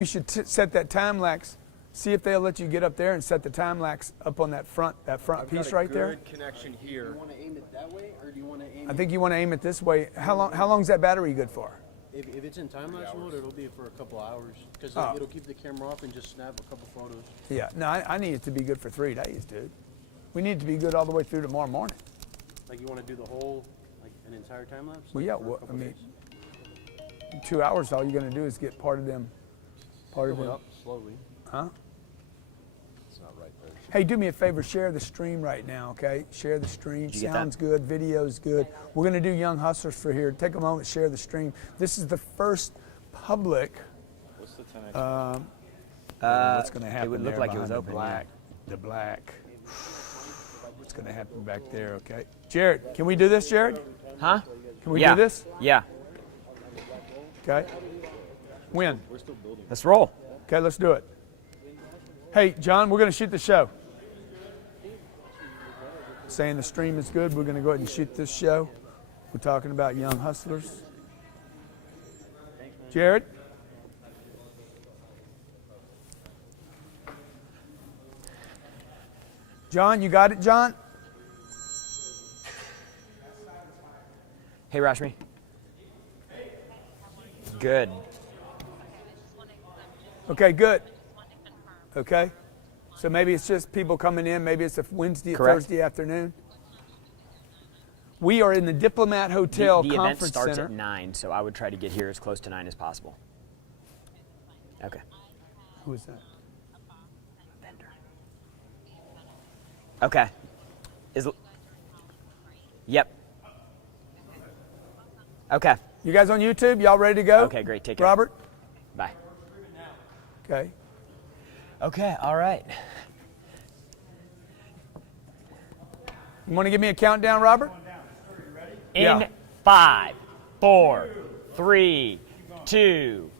You should set that time lapse. See if they'll let you get up there and set the time lapse up on that front piece right there. Good connection here. Do you want to aim it that way, or do you want to aim I think you want to aim it this way. How long is that battery good for? If it's in time lapse mode, it'll be for a couple hours because it'll keep the camera off and just snap a couple photos. Yeah, no, I need it to be good for 3 days, dude. We need it to be good all the way through tomorrow morning. Like you want to do the whole, like an entire time lapse? Well, yeah. Well, I mean, 2 hours. All you're going to do is get part of them. Up slowly. Huh? It's not right there. Hey, do me a favor. Share the stream right now, okay? Share the stream. Sounds good. Video's good. We're going to do Young Hustlers for here. Take a moment, share the stream. This is the first public. What's the 10x? What's going to happen? It would look there like it was behind open. the black. What's going to happen back there? Okay, Jared, can we do this, Jared? Huh? Can we do this? Yeah. Okay. When? Let's roll. Okay, let's do it. Hey, John, we're going to shoot the show. Saying the stream is good, we're going to go ahead and shoot this show. We're talking about Young Hustlers. Jared? John, you got it, John? Hey, Rashmi. Good. Okay, good. Okay. So maybe it's just people coming in. Maybe it's a Wednesday, Correct. Thursday afternoon. We are in the Diplomat Hotel The event Conference starts Center. at 9, so I would try to get here as close to 9 as possible. Okay. Who is that? Vendor. Okay. Yep. Okay. You guys on YouTube? Y'all ready to go? Okay, great. Take care. Robert? Bye. Okay. Okay, all right. You want to give me a countdown, Robert? In Yeah. 5, 4, 3, 2.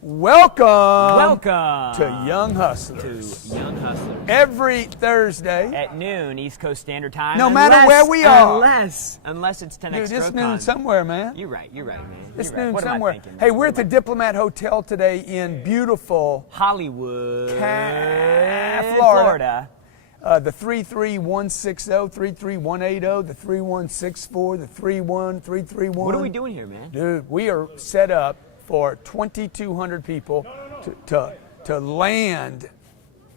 Welcome Welcome to Young Hustlers. to Young Hustlers. Every Thursday. At noon, East Coast Standard Time. No matter where we are. Unless it's 10X Dude, it's Growcon. noon somewhere, man. You're right, man. It's You're right. noon What am I somewhere. thinking? Hey, we're at the Diplomat Hotel today in beautiful Hollywood, Florida. The 33160, 33180, the 3164, the 31331. What are we doing here, man? Dude, we are set up for 2,200 people to land.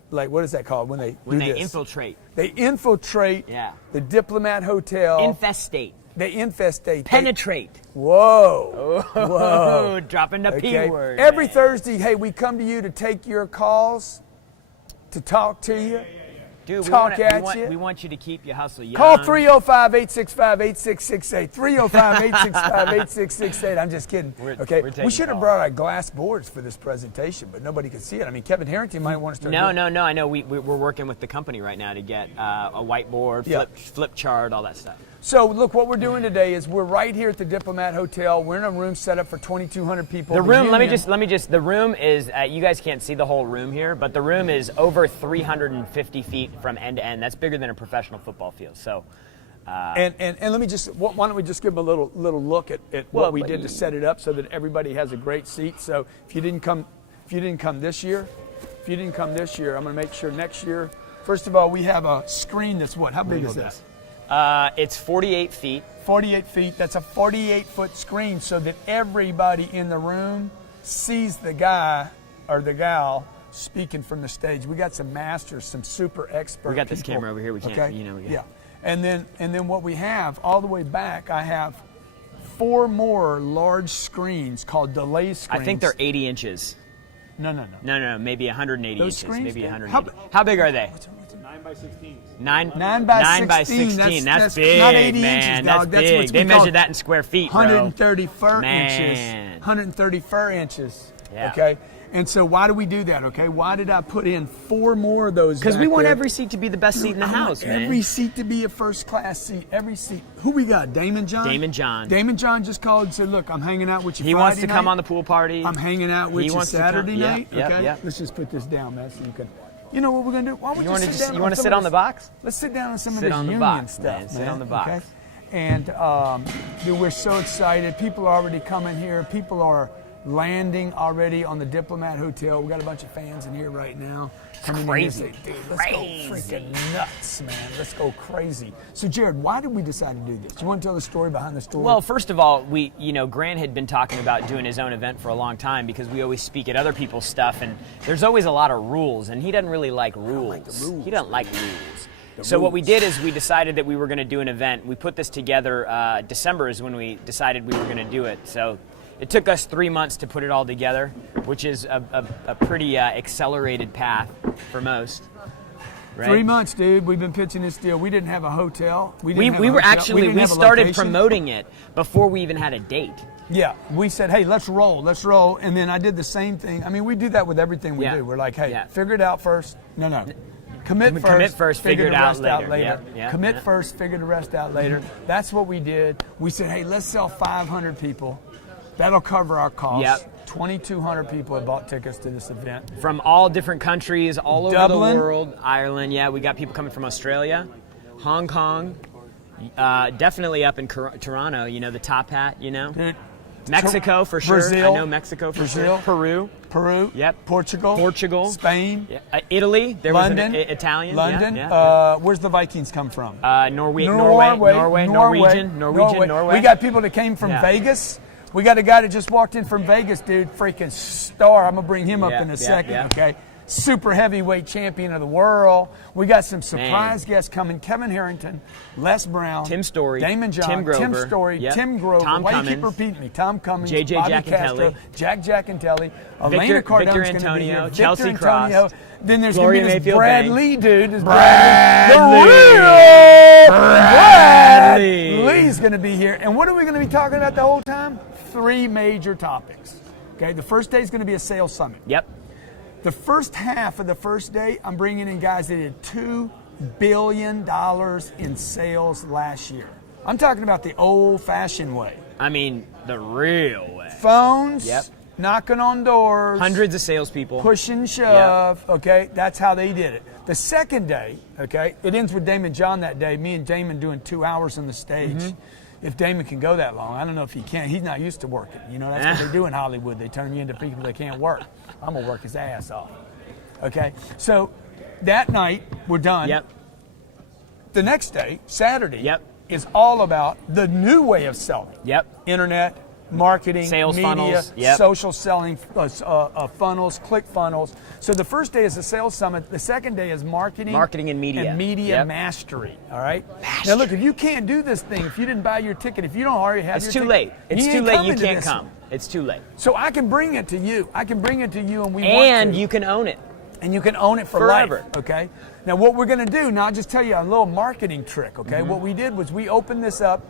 Like, what is that called when they When do they this? infiltrate. They infiltrate Yeah. the Diplomat Hotel. Infestate. They infestate. Penetrate. Whoa. Oh, Whoa. dropping the Okay. P word. Every man. Thursday, hey, we come to you to take your calls, to talk to you. Dude, talk at you. we want you to keep your hustle young. Call 305-865-8668. 305-865-8668. I'm just kidding. Okay. we're taking We should have calls. brought our glass boards for this presentation, but nobody could see it. I mean, Kevin Harrington might want to start doing No. I know we're working with the company right now to get a whiteboard, Yeah. flip chart, all that stuff. So, look, what we're doing today is we're right here at the Diplomat Hotel. We're in a room set up for 2,200 people. The room, let me Union- just, the room is, you guys can't see the whole room here, but the room is over 350 feet from end to end. That's bigger than a professional football field. So, And let me just, why don't we just give them a little look at what we did to set it up so that everybody has a great seat. So if you didn't come this year, I'm going to make sure next year. First of all, we have a screen that's what? How big is this? it's 48 feet. 48 feet. That's a 48-foot screen so that everybody in the room sees the guy or the gal speaking from the stage. We got some masters, some super expert We got this people. camera over here. We can't, Okay? we got. Yeah. And then what we have all the way back, I have 4 more large screens called delay screens. I think they're 80 inches. No. No, maybe 180 Those inches. screens, Maybe man? 180. How big are they? 9 by 16. 9 by 16. 16. That's That's big, not 80 man. inches, That's dog. That's big. what's They we call measure that in square feet, bro. 130 fur Man. inches. 130 fur inches. Yeah. Okay. And so why do we do that? Okay. Why did I put in 4 more of those? Because we back want there? every seat to be the best seat in the I want house, man. Every seat to be a first class seat. Every seat. Who we got? Damon John? Damon John. Damon John just called and said, look, I'm hanging out with you He Friday wants to come night. on the pool party. I'm hanging out with He you wants to come- Saturday yeah, night. yeah, Okay. yeah. Let's just put this down, man, so you can. You know what we're gonna do? Why don't we You want to sit just down you want to some sit of on the this- box? Let's sit down on some Sit of this on the union box, stuff, man. Sit on the box. Okay? And dude, we're so excited. People are already coming here. People are landing already on the Diplomat Hotel. We got a bunch of fans in here right now. Coming in here and crazy. say, dude, let's go freaking nuts, man. Let's go crazy. So, Jared, why did we decide to do this? You want to tell the story behind the story? Well, first of all, Grant had been talking about doing his own event for a long time because we always speak at other people's stuff, and there's always a lot of rules, and he doesn't really like rules. He doesn't like rules. So what we did is we decided that we were going to do an event. We put this together. December is when we decided we were going to do it. So it took us 3 months to put it all together, which is a pretty accelerated path for most. Right? 3 months, dude. We've been pitching this deal. We didn't have a hotel. We started promoting it before we even had a date. Yeah, we said, hey, let's roll, and then I did the same thing. I mean, we do that with everything we do. We're like, hey, figure it out first. No. Commit first, figure the it rest out out later. later. Yeah, Commit first, figure the rest out later. That's what we did. We said, hey, let's sell 500 people. That'll cover our costs. Yep. 2,200 people have bought tickets to this event. From all different countries, all over Dublin. the world. Ireland, yeah. We got people coming from Australia, Hong Kong, definitely up in Toronto, the top hat, Dude, Mexico for sure. Brazil. I know Mexico for Brazil. sure. Peru. Yep. Portugal. Spain. Yeah. Italy. There London. was an Italian. London. Yeah. Where's the Vikings come from? Norway. We got people that came from Vegas. We got a guy that just walked in from Vegas, dude. Freaking star. I'm going to bring him up in a second, okay? Super heavyweight champion of the world. We got some surprise guests coming. Kevin Harrington, Les Brown. Tim Story. Damon John. Tim Grover. Story. Yep. Tim Grover. Tom Why do you keep Cummins. repeating me? Tom Cummins. JJ Bobby Jack and Castro. Kelly. Jack and Telly. Elena Cardone Victor is going to be Antonio, here. Chelsea Victor Antonio. Cross. Then there's Gloria going to be this Mayfield Brad Banks. Lee, dude. This Brad Brad Lee. Lee's going to be here. And what are we going to be talking about the whole time? 3 major topics. Okay, the first day is going to be a sales summit. Yep. The first half of the first day, I'm bringing in guys that did $2 billion in sales last year. I'm talking about the old-fashioned way. I mean, the real way. Phones, Yep. knocking on doors, Hundreds of salespeople. push and shove, okay? That's how they did it. The second day, okay, it ends with Damon John that day, me and Damon doing 2 hours on the stage. If Damon can go that long, I don't know if he can. He's not used to working. That's what they do in Hollywood. They turn you into people that can't work. I'm going to work his ass off. Okay? So that night, we're done. Yep. The next day, Saturday, Yep. is all about the new way of selling. Yep. Internet, marketing, Sales media, funnels. Yep. social selling, funnels, click funnels. So the first day is the sales summit. The second day is marketing And media. Yep. mastery. All right. Now look, if you can't do this thing, if you didn't buy your ticket, if you don't already have It's your too ticket, late. It's you too ain't late. You coming to can't this come. one. It's too late. So I can bring it to you. And we want And to. you can own it. And you can own it for Forever. life, okay? Now, what we're going to do, now I'll just tell you a little marketing trick, okay? What we did was we opened this up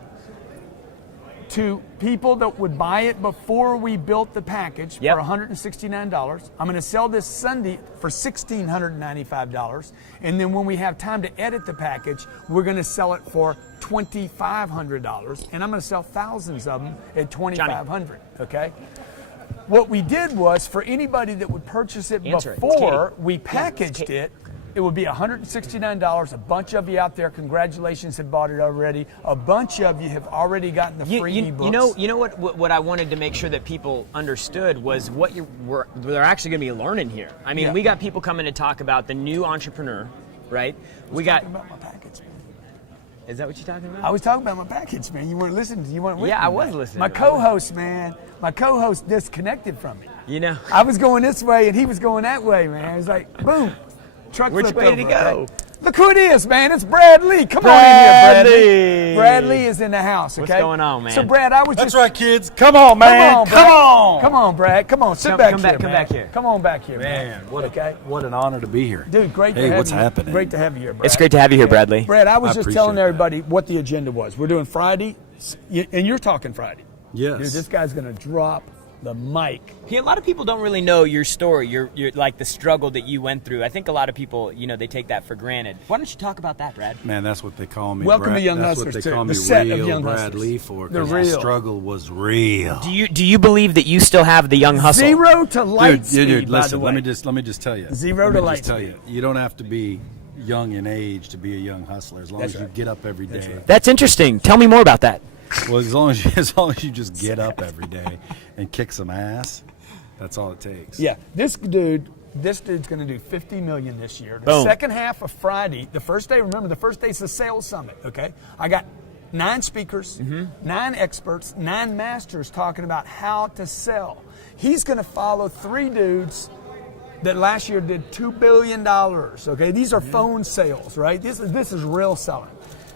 to people that would buy it before we built the package Yep. for $169. I'm going to sell this Sunday for $1,695. And then when we have time to edit the package, we're going to sell it for $2,500. And I'm going to sell thousands of them at $2,500, okay? What we did was, for anybody that would purchase it Answer it. It's before Katie. we packaged it, it would be $169. A bunch of you out there, congratulations, have bought it already. A bunch of you have already gotten the free ebooks. You know what I wanted to make sure that people understood was what they're actually going to be learning here. I mean, Yeah. we got people coming to talk about the new entrepreneur, right? We got. Talking about my package, man. Is that what you're talking about? I was talking about my package, man. You weren't listening. You weren't with Yeah, me, I was man. listening. My co-host, man. My co-host disconnected from me. You know. I was going this way and he was going that way, man. It was like, boom. Truck Which flip way did he over, go? okay? Look who it is, man. It's Brad Lee. Come on in here, Brad Lee. Lee. Brad Lee is in the house, okay? What's going on, man? So, Brad, I was That's just... right, kids. Come on, man. Come on. Come on, Brad. Come on. Sit Come- back come here, back- come man. back here. Come on back here, Man, okay? what an honor to be here. Dude, great to Hey, have what's you. happening? Great to have you here, Brad. It's great to have you here, Bradley. Brad, I was I just appreciate telling that. everybody what the agenda was. We're doing Friday, and you're talking Friday. Yes. Dude, this guy's going to drop the mic. A lot of people don't really know your story, your like the struggle that you went through. I think a lot of people, they take that for granted. Why don't you talk about that, Brad? Man, that's what they call me. Welcome Brad. to Young That's Hustlers, what they too. call The me, set of real Young Brad Hustlers. Lee for. They're 'cause the real. struggle was real. Do you believe that you still have the young hustle? 0 to light speed, Dude, by listen. the way. Let me just tell you. 0 Let to me light just tell speed. you. You don't have to be young in age to be a young hustler. As long That's as you right. get up every day. right. That's interesting. Tell me more about that. Well, as long as you just get up every day and kick some ass, that's all it takes. Yeah, this dude's going to do $50 million this year. The Boom. second half of Friday, the first day. Remember, the first day is the sales summit. Okay, I got 9 speakers, 9 experts, 9 masters talking about how to sell. He's going to follow 3 dudes that last year did $2 billion. Okay, these are phone sales, right? This is real selling.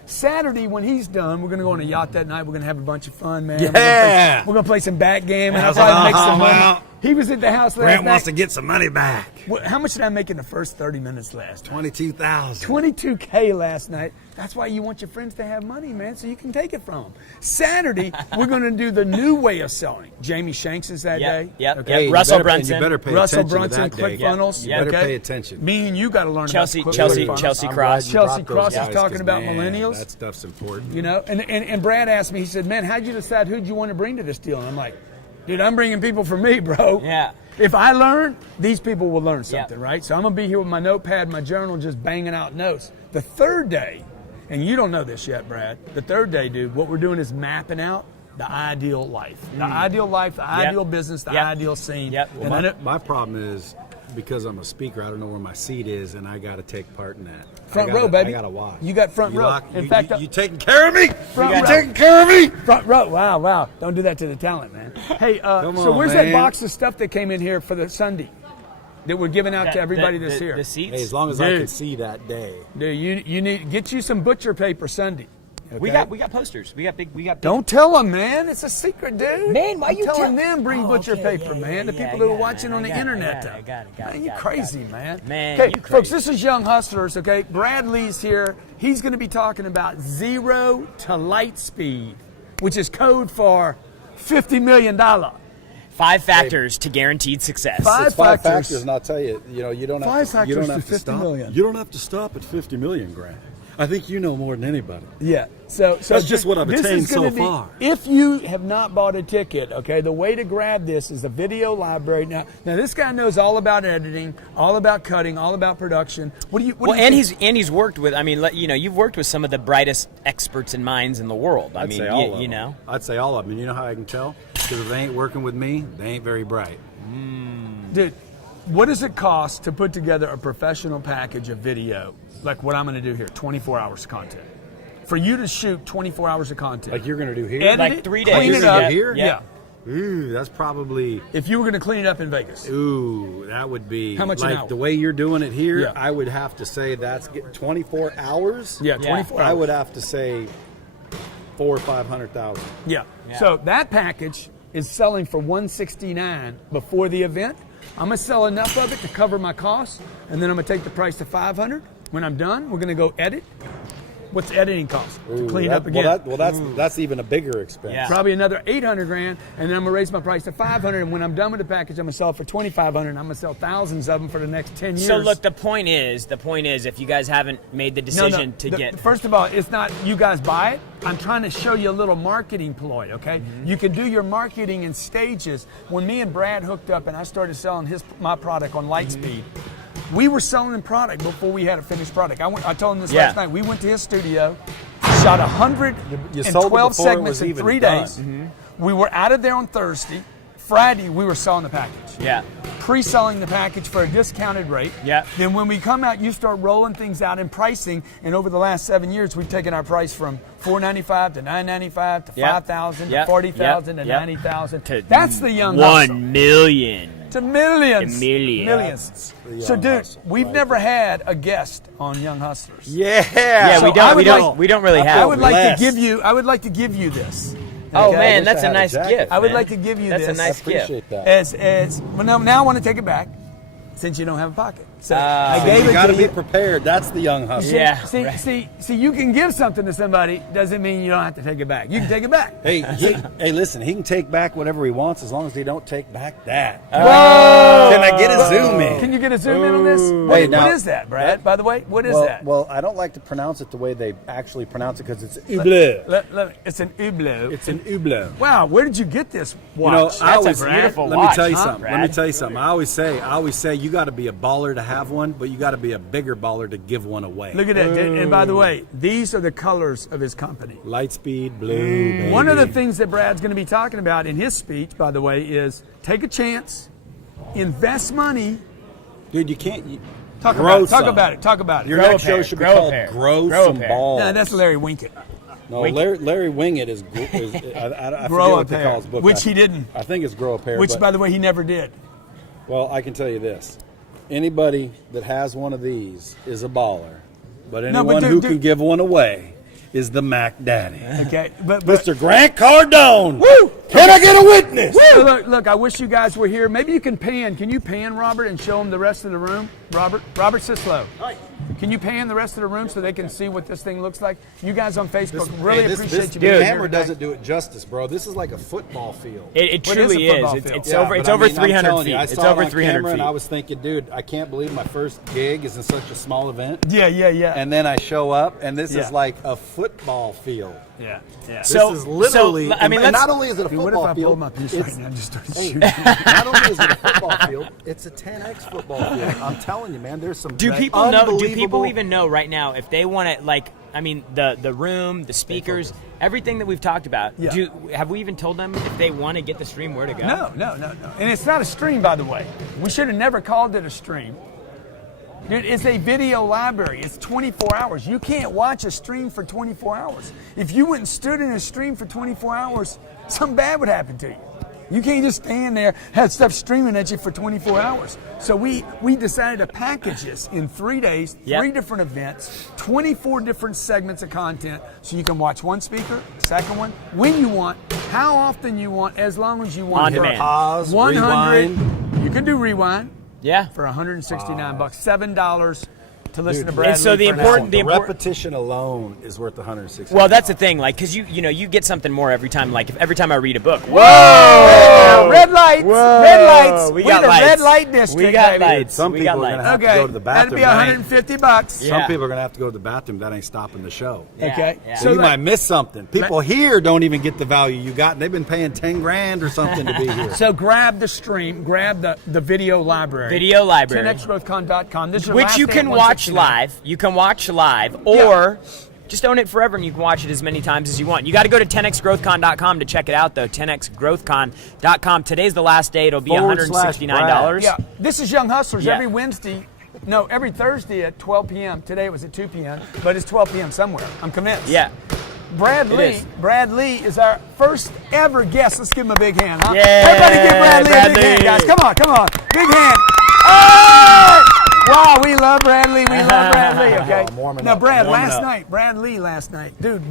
Saturday, when he's done, we're going to go on a yacht that night. We're going to have a bunch of fun, man. Yeah. We're going to play some backgammon. I'll probably make some money. Well, He was at the house last Grant night. wants to get some money back. How much did I make in the first 30 minutes last night? 22,000. $22K last night. That's why you want your friends to have money, man, so you can take it from them. Saturday, we're going to do the new way of selling. Jamie Shanks is that day. Yep. Okay. Yep. you Russell better- Brunson. You better pay Russell attention Brunson, to that day. ClickFunnels. Yeah. You better okay? pay attention. Me and you got to learn Chelsea- about Chelsea- ClickFunnels. Chelsea I'm Cross. glad you Chelsea brought those Cross is guys, talking 'cause, about man, millennials. That stuff's important. You know, and Brad asked me, he said, man, how'd you decide who'd you want to bring to this deal? And I'm like, dude, I'm bringing people for me, bro. Yeah. If I learn, these people will learn something, Yeah. right? So I'm going to be here with my notepad, my journal, just banging out notes. The third day, and you don't know this yet, Brad, the third day, dude, what we're doing is mapping out the ideal life. The ideal life, the ideal business, the Yep. ideal scene. Yep. And then My problem is, because I'm a speaker, I don't know where my seat is, and I got to take part in that. Front row, baby. I got to watch. You got front row. In fact, you taking care of me? Front you row. taking care of me? front row. Wow. Don't do that to the talent, man. Hey, Come so on, where's that man. box of stuff that came in here for the Sunday that we're giving out to everybody this year? The seats. Hey, as long as I Dude. can see that day. Dude, you need get you some butcher paper Sunday. We okay? got posters. We got big. Don't tell them, man. It's a secret, dude. Man, why I'm you telling tell- them bring Oh, butcher okay, paper, yeah, man. The yeah, people I who are got it, watching man. on the I got it, internet, I though. got it, Man, you got it. crazy, man. Man, Okay, you folks, crazy. this is Young Hustlers. Okay, Bradley's here. He's going to be talking about 0 to light speed, which is code for $50 million. 5 factors to guaranteed success. Five It's 5 factors. factors, and I'll tell you, you don't Five have to, you factors don't to have to 50 stop. million. You don't have to stop at 50 million, Grant. I think you know more than anybody. Yeah. So That's just what I've this attained is gonna so be- far. If you have not bought a ticket, okay, the way to grab this is the video library. Now this guy knows all about editing, all about cutting, all about production. What do you? What Well, do you and think? he's worked with. I mean, you've worked with some of the brightest experts and minds in the world. I I'd mean, say all of you them. know. I'd say all of them. And you know how I can tell? Because if they ain't working with me, they ain't very bright. Dude, what does it cost to put together a professional package of video like what I'm going to do here? 24 hours of content. For you to shoot 24 hours of content. Like you're going to do here? Edit Like it, 3 clean days. it up. Yeah. Here? Yeah. Ooh, that's probably... If you were going to clean it up in Vegas. Ooh, that would be... How much an like hour? the way you're doing it here, Yeah. I would have to say that's 24 hours? Yeah, Yeah. 24 hours. I would have to say 400,000 or 500,000. Yeah. Yeah. So that package is selling for $169 before the event. I'm gonna sell enough of it to cover my costs, and then I'm gonna take the price to $500. When I'm done, we're gonna go edit. What's the editing cost to clean it up again? That's even a bigger expense. Yeah. Probably another $800,000, and then I'm gonna raise my price to $500. And when I'm done with the package, I'm gonna sell it for $2,500. I'm gonna sell thousands of them for the next 10 years. So look, the point is, if you guys haven't made the decision to get, First of all, it's not you guys buy it. I'm trying to show you a little marketing ploy, okay? Mm-hmm. You can do your marketing in stages. When me and Brad hooked up and I started selling my product on Lightspeed, we were selling product before we had a finished product. I told him this Yeah. last night. We went to his studio, shot You sold it 112 before it segments was in even 3 done. days. We were out of there on Thursday. Friday, we were selling the package. yeah, Pre-selling the package for a discounted rate. Yeah. Then when we come out, you start rolling things out in pricing. And over the last 7 years, we've taken our price from $495 to $995 to Yep. $5,000 to Yep. $40,000 to Yep. $90,000. To That's the young hustle. 1 million. To millions. To millions. Millions. the So, young dude, hustle, we've right never had a guest on Young Hustlers. Yeah. Yeah, So we I don't. would We don't really I have. would like blessed. to give you. I would like to give you this. Oh Okay? man, wish that's I a had a nice jacket. gift. I would man. like to give you That's this. a nice gift. Appreciate that. Well, now I want to take it back, since you don't have a pocket. So I So gave you it got to to be you. prepared. That's the young hustle. Yeah. See, you can give something to somebody. Doesn't mean you don't have to take it back. You can take it back. Hey, hey, listen. He can take back whatever he wants as long as he don't take back that. Whoa! Can I get a zoom in? Can you get a zoom in on this? Hey, What now- is that, Brad? By the way, what is well, that? Well, I don't like to pronounce it the way they actually pronounce it because it's It's an Hublot. It's an Hublot. Wow, where did you get this watch? You know, That's a beautiful let me watch, tell you huh, something. Brad? Let me tell you something. I always say, you got to be a baller to have one, but you got to be a bigger baller to give one away. Look at that. And by the way, these are the colors of his company. Lightspeed blue. Baby. One of the things that Brad's going to be talking about in his speech, by the way, is take a chance, invest money. Dude, you can't. You, Talk grow about it. Talk some. about it. Talk about it. Your Grow a next pair. show should be Grow a called pair. "Grow, Grow a Some pair. Balls." No, that's Larry Winkett. No, Larry Wingett is I Grow forget a what they pair, call his book. which he didn't. I think it's Grow a Pair. Which, but- by the way, he never did. Well, I can tell you this: anybody that has one of these is a baller, but anyone who can give one away is the Mac Daddy, Okay, but Mr. Grant Cardone. Woo! Can I get a witness? Look, I wish you guys were here. Maybe you can pan. Can you pan, Robert, and show them the rest of the room? Robert Sislow. Hi. Can you pan the rest of the room so they can see what this thing looks like? You guys on Facebook, really appreciate this you being camera here. doesn't do it justice, bro. This is like a football field. It What is truly a football is. field? It's Yeah, over. but It's I over mean, I'm 300 telling feet. you, I It's saw it over on 300 camera, feet. and I was thinking, dude, I can't believe my first gig is in such a small event. Yeah. And then I show up, and this Yeah. is like a football field. Yeah. This is literally. I mean, and let's- not only is it a Dude, what if football I field, pulled my piece it's- right now and just started hey, shooting? not only is it a football field, it's a 10x football field. I'm telling you, man. There's some Do people know? Do unbelievable- people even know right now if they want to? Like, I mean, the room, the speakers, everything that we've talked about. Yeah. Have we even told them if they want to get the stream where to go? No. And it's not a stream, by the way. We should have never called it a stream. Dude, it's a video library. It's 24 hours. You can't watch a stream for 24 hours. If you went and stood in a stream for 24 hours, something bad would happen to you. You can't just stand there, have stuff streaming at you for 24 hours. So we decided to package this in 3 days, Yep. 3 different events, 24 different segments of content, so you can watch one speaker, second one, when you want, how often you want, as long as you want. On demand. Pause, 100. rewind. You can do rewind Yeah. for $169, $7 to listen Dude, to Brad and so Lee the for an important- hour. the The important- repetition alone is worth 160. Well, that's the thing. Like, because you get something more every time. Like, every time I read a book. Whoa! Red lights! Red lights! We We're got the lights. red light district. We got baby. lights. Some We people got are gonna lights. have to Okay, go to the that'd bathroom. be $150. Yeah. Some people are gonna have to go to the bathroom. That ain't stopping the show. Yeah, Okay. yeah. So you like- might miss something. People here don't even get the value you got. They've been paying 10 grand or something to be here. So grab the stream, grab the video library. Video library. 10xgrowthcon.com. This is your Which last you day can at watch 169. live. You can watch live, or just own it forever and you can watch it as many times as you want. You got to go to 10xgrowthcon.com to check it out, though. 10xgrowthcon.com. Today's the last day. It'll be $169. Yeah, this is Young Hustlers Yeah. every Wednesday. No, every Thursday at 12 p.m. Today it was at 2 p.m., but it's 12 p.m. somewhere. I'm convinced. Yeah. Brad It Lee. is. Brad Lee is our first ever guest. Let's give him a big hand, huh? Yeah, Everybody give Brad Lee Brad a big hand, Lee. guys. Come on. Big hand. Hey! Wow, we love Brad Lee. We love Brad Lee, okay? I'm warming Now, up. Brad, I'm warming last up. night, Brad Lee last night. Dude,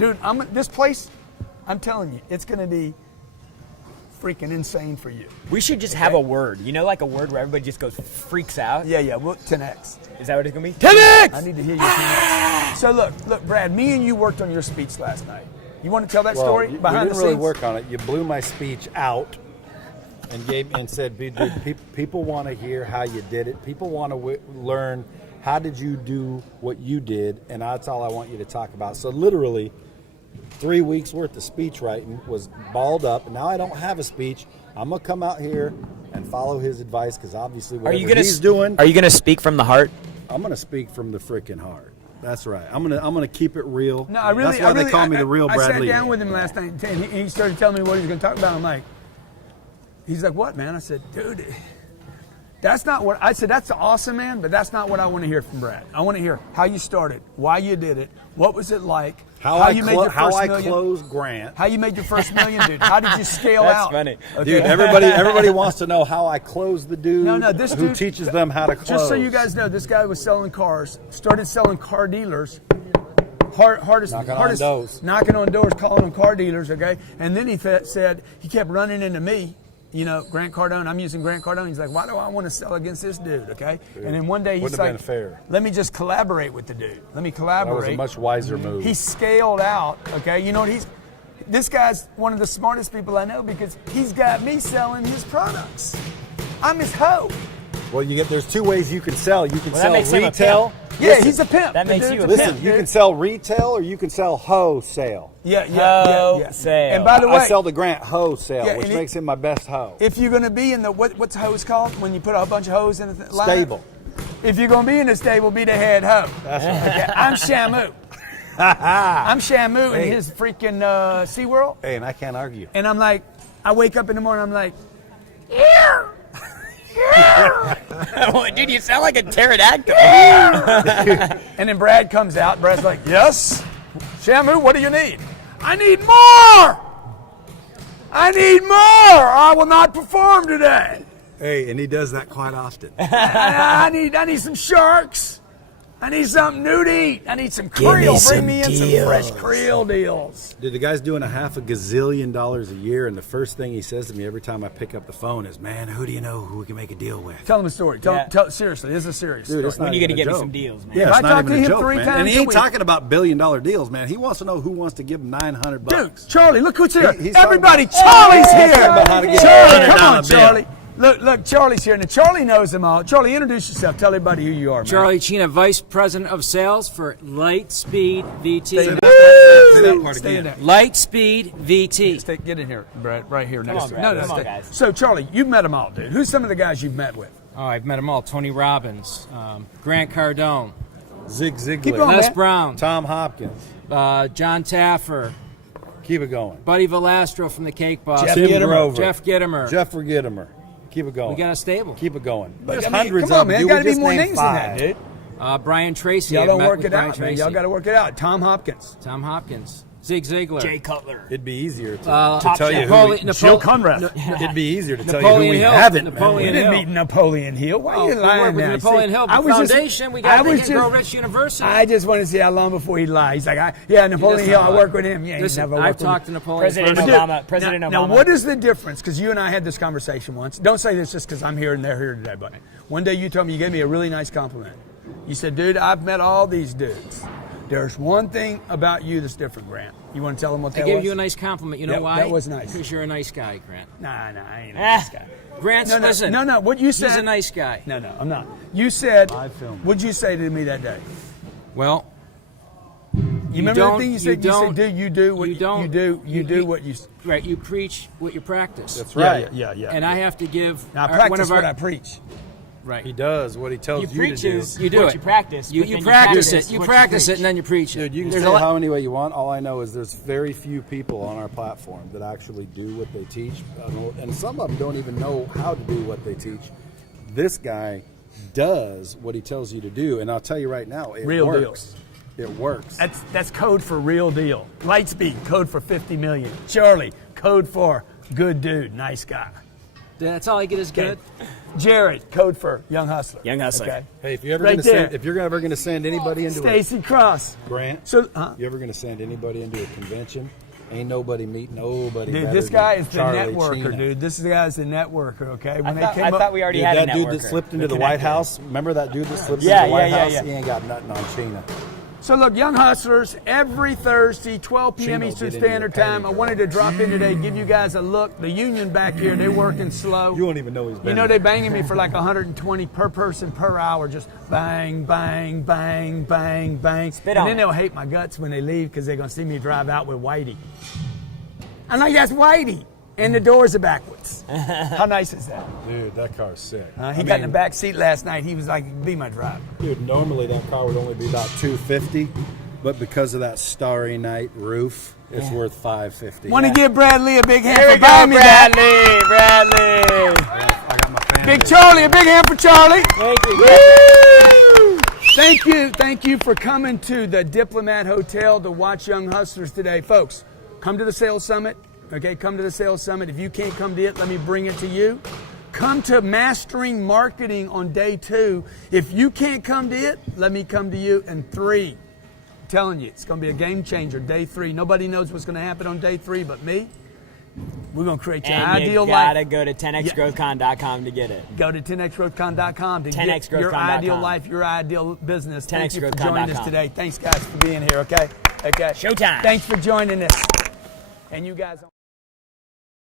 this place, I'm telling you, it's going to be freaking insane for you. We should just have a word. You know, like a word where everybody just goes freaks out? Yeah, we'll 10X. Is that what it's going to be? 10X! I need to hear you 10X. So look, Brad, me and you worked on your speech last night. You want to tell that story we behind didn't the really scenes? work on it. You blew my speech out and said, dude, people want to hear how you did it. People want to learn how did you do what you did, and that's all I want you to talk about. So literally 3 weeks worth of speech writing was balled up. Now I don't have a speech. I'm gonna come out here and follow his advice because obviously whatever he's doing, Are you going to speak from the heart? I'm gonna speak from the freaking heart. That's right. I'm gonna keep it real. No, I really. That's why they call me the real I Brad sat Lee. down with him last night, and he started telling me what he was going to talk about. I'm like, he's like, "What, man?" I said, "Dude, that's not what." I said, "That's awesome, man, but that's not what I want to hear from Brad. I want to hear how you started, why you did it, what was it like, How you made your first million, closed Grant. how you made your first million, dude. How did you scale That's out?" funny. Okay. Dude, everybody wants to know how I close the dude. No, this who dude teaches them how to close. Just so you guys know, this guy was selling cars, started selling car dealers. Hardest, knocking on doors, calling them car dealers, okay? And then he said, he kept running into me, you know, Grant Cardone. I'm using Grant Cardone. He's like, why do I want to sell against this dude, okay? Dude, and then one day he's wouldn't have like, been fair. let me just collaborate with the dude. Let me That collaborate. was a much wiser move. He scaled out, okay? You know what this guy's one of the smartest people I know because he's got me selling his products. I'm his hoe. Well, there's two ways you can sell. You can Well, that sell makes him a retail. pimp. Yeah, he's a pimp. That The makes dude's you a Listen, pimp, you dude. can sell retail or you can sell wholesale. Yeah. Wholesale. And by the way, I sell to Grant wholesale, Yeah, which and makes him my best hoe. if you're going to be in the what's hose called when you put a bunch of hose in the line? Stable. If you're going to be in the stable, be the head hoe. That's right. Okay, I'm Shamu. I'm Shamu in Hey. his freaking SeaWorld. Hey, and I can't argue. And I'm like, I wake up in the morning, I'm like, Dude, you sound like a pterodactyl. and then Brad comes out. Brad's like, yes, Shamu, what do you need? I need more. I need more. I will not perform today. Hey, and he does that quite often. I need some sharks. I need something new to eat. I need some krill. Bring me in some fresh krill deals. Dude, the guy's doing a $500 gazillion a year, and the first thing he says to me every time I pick up the phone is, "Man, who do you know who we can make a deal with?" Tell him a story. Seriously, this is a serious Dude, it's story. not you gotta even a give me joke. some deals, man. Yeah, If it's I not talk even to a him joke, 3 man. times and he a ain't week- talking about $1 billion deals, man. He wants to know who wants to give him $900. Dude, Charlie, look who's here. He's talking Everybody, about- Charlie's He's here. talking about how to get Charlie, a come on, $100 bill. Charlie. Look, Charlie's here. Now, Charlie knows them all. Charlie, introduce yourself. Tell everybody who you are, man. Charlie Chena, Vice President of Sales for Lightspeed VT. Say that part Stay in again. there. Lightspeed VT. Get in here, Brad. Right here. next on, to Brad. No, Come on, stay. guys. So, Charlie, you've met them all, dude. Who's some of the guys you've met with? Oh, I've met them all. Tony Robbins, Grant Cardone, Zig Ziglar. Keep going, Les man. Brown, Tom Hopkins. John Taffer, Keep it going. Buddy Valastro from the Cake Boss, Jeff Tim Gittimer. Grover. Jeff Gittimer. Jeff Gittimer. Keep it going. We got a stable. Keep it going. There's I mean, hundreds come on, of man. them. Got to We be just more named names than that, 5. dude. Brian Tracy. Y'all I've don't met work with it Brian out, man. Tracy. Y'all got to work it out. Tom Hopkins. Tom Hopkins. Zig Ziglar. Jay Cutler. It'd be easier to Top tell you chef. who we, Jill Conrad. It'd be easier to tell you who Napoleon we Hill. haven't met Napoleon We with. didn't Hill. meet Napoleon Hill. Why Oh, are you we lying work with now? Napoleon See, Hill I was just- Foundation. We I got was Think and Grow just- Rich University. I just want to see how long before he lies. He's like, Napoleon doesn't Hill, I lie. work with him. Yeah, Listen, he never I've worked with talked to me. Napoleon President first. Obama. President now, Obama. Now, what is the difference? Because you and I had this conversation once. Don't say this just because I'm here and they're here today, but one day you told me, you gave me a really nice compliment. You said, dude, I've met all these dudes. There's one thing about you that's different, Grant. You want to tell them what I that gave was? you a nice compliment. You know Yeah, why? that was nice. Because you're a nice guy, Grant. Nah, I ain't a nice guy. Grant's, No, listen. no, what you said. He's a nice guy. No, I'm not. You said, I filmed it. what'd you say to me that day? Well, You remember the don't- thing you you said? You don't- said, dude, you do what you don't- you do you- what you. right, you preach what you practice. That's right. Yeah. And I have to give Now I our- practice one of what our, I preach. right. He does what he tells You you, preach to do. is You do what it. you practice. You but then practice it. You what practice it, preach. and then you preach it. Dude, you can There's say a it lot- how any way you want. All I know is there's very few people on our platform that actually do what they teach, and some of them don't even know how to do what they teach. This guy does what he tells you to do, and I'll tell you right now, it Real works. deals. It works. That's code for real deal. Lightspeed, code for 50 million. Charlie, code for good dude, nice guy. That's all I get is good. Jared, code for young hustler. Young hustler. Okay. Hey, if you're ever Right going to there. send, if you're ever going to send anybody into Stacy Cross. a Grant, So, you ever going to send anybody into a convention? Ain't nobody meet nobody. dude, better this guy than is the Charlie networker, Chena. dude. This guy's the networker. Okay. When I thought we already Dude, had a that dude that networker. slipped into the The White connector. House. Remember that dude that slipped Yeah, into the White yeah, House? yeah. He ain't got nothing on Chena. So look, Young Hustlers, every Thursday, 12 p.m. Chino, Eastern get into Standard your Time. I panty, wanted to drop in today, give you guys a look. The union back here, they're working slow. You won't even know he's been You know, there. they banging me for like 120 per person per hour, just bang, bang, bang, bang, bang. Spit and on then it. they'll hate my guts when they leave because they're going to see me drive out with Whitey. I'm like, that's Whitey. And the doors are backwards. How nice is that? Dude, that car's sick. He got in the back seat last night. He was like, be my driver. Dude, normally that car would only be about $250, but because of that Starry Night roof, it's worth $550. Want to give Bradley a big hand Here for we go, buying me that. Bradley. I got my fan Big base. Charlie, a big hand for Charlie. Thank you. Woo! Thank you for coming to the Diplomat Hotel to watch Young Hustlers today. Folks, come to the Sales Summit. Okay, come to the Sales Summit. If you can't come to it, let me bring it to you. Come to Mastering Marketing on day 2. If you can't come to it, let me come to you. And 3, I'm telling you, it's going to be a game changer. Day 3. Nobody knows what's going to happen on day 3 but me. We're going to create your And ideal you gotta life. go to 10xgrowthcon.com to get it. Go to 10xgrowthcon.com to get 10xgrowthcon.com. your ideal life, your ideal business. Thank you for joining us 10xgrowthcon.com. today. Thanks, guys, for being here, okay? Okay. Showtime. Thanks for joining us. And you guys...